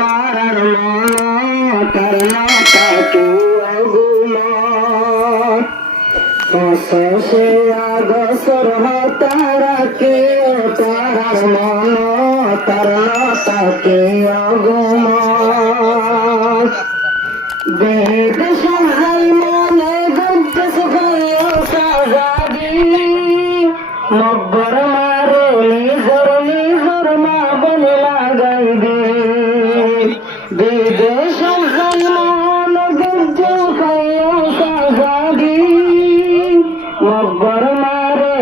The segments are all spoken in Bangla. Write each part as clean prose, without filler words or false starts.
তারার মন তার মাতাকে অগুমত সে আগসর তারাকে তারার মন তার মাতাকে অগুমত বেদ সহায় মনে গদ্য সুখায় সাজাদি মব্বর মারে নিজর মা বনে লাগাই দে বেদ সহায় মনে গদ্য সুখায় সাজাদি মব্বর মারে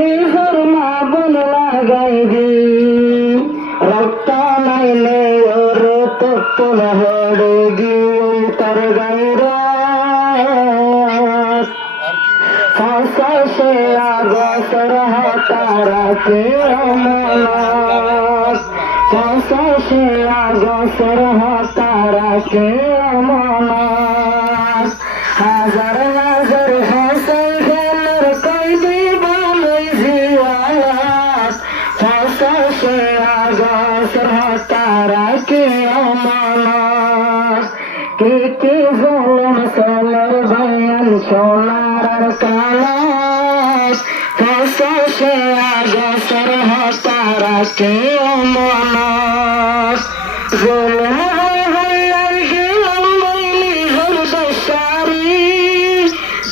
নিজর মা বনে লাগাই দে রক্ত নাইলে ওরে তত্ত্ব হরে গিয়ে তার গাইরাস ফাঁসে আগসর তারাকে অমলাস ফাঁসে আগসর তারাকে অমলাস হাজার হাজার হাসাই গেলের কইদি বলই জিয়াস ফাঁসে আগসর তারাকে অমলাস কি জুলুম সোনার বায়ান সোনার কালাস ফাঁসে আগসর তারাকে অমলাস জুলুম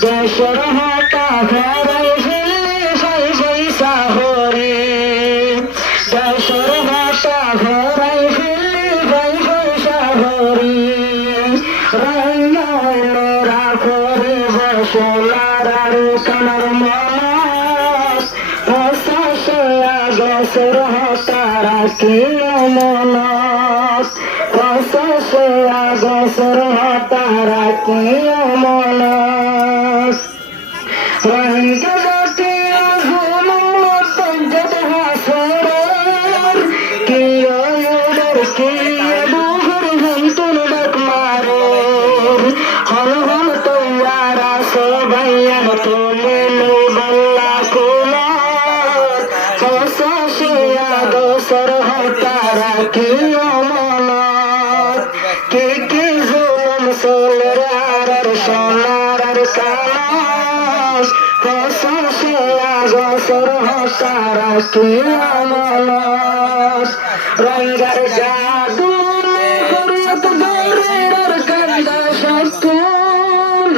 দেশের হাতা ফেরাই ফেলে ভাই পয়সা হরে দেশের হাতা ফেরাই ফেলে ভাই পয়সা হরে রঙ্গা করে বসলার কানার মাস ফাঁসে আগসর তারাকে অমলাস ফাঁসে আগসর তারাকে অমলাস রঙ্গা জাতি আগুন পঞ্জত হাসর কি ওদের কি বুঘর হন্তন ডাক মারে হল হল তৈয়ারা সবাইয়ান তোলে বল্লা কুমার ফাঁসে আগসর তারাকে অমলাস কি জুলুম সোলের আর সোনার কালাস ফাঁসে আগসর তারাকে অমলাস রঙ্গার জাদু হরিয়ত গরের কান্দা সস্কুল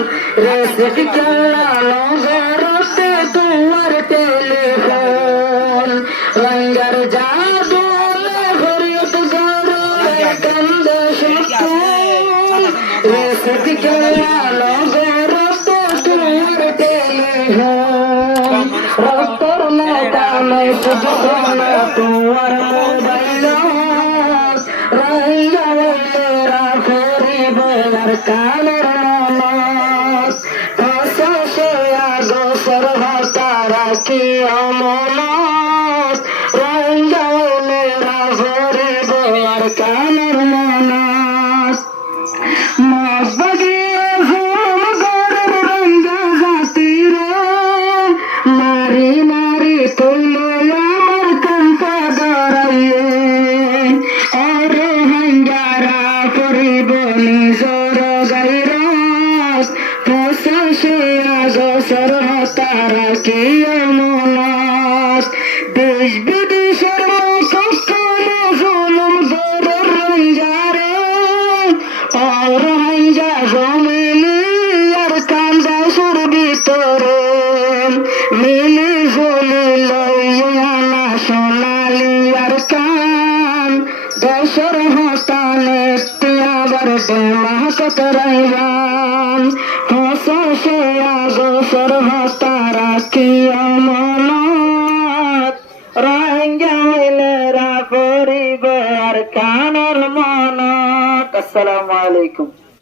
রেসিপি কেলা নগরতে তোমার টেলিফোন রঙ্গার জাদু হরিয়ত গরের কান্দা সস্কুল রেসিপি কেলা নগরতে তোমার টেলিফোন রক্তর নৌকামে শুধু সোনা তোমার মোবাইল রঙ্গা করিব আর কানের মানস ফাঁসে আগসর তারাকে অমলাস রঙ্গা করিব আর কানের মানস মাস বাগিয়ে হুম গরের রঙ্গা জাতি রে মারি মারি তুইলে আমার কান্তা গড়াইয়ে আরে হাঙ্গারা করিব নিজর গাইরাস ফাঁসে আগসর তারাকে অমলাস দেশ বিদেশের মুখস্থলে জুলুম জোরের রঙ্গারে আর হাঙ্গা জমিলি আর কান্দা সুর ভিতরে মিলি জলি লইয়ানা সোনালি আর কান দেশের হস্তানে আবার দেমা কতরাইবান ফাঁসে আগসর তারাকে অমলাস রঙ্গা মিলেরা পরিবার কানের মানত। আসসালামু আলাইকুম।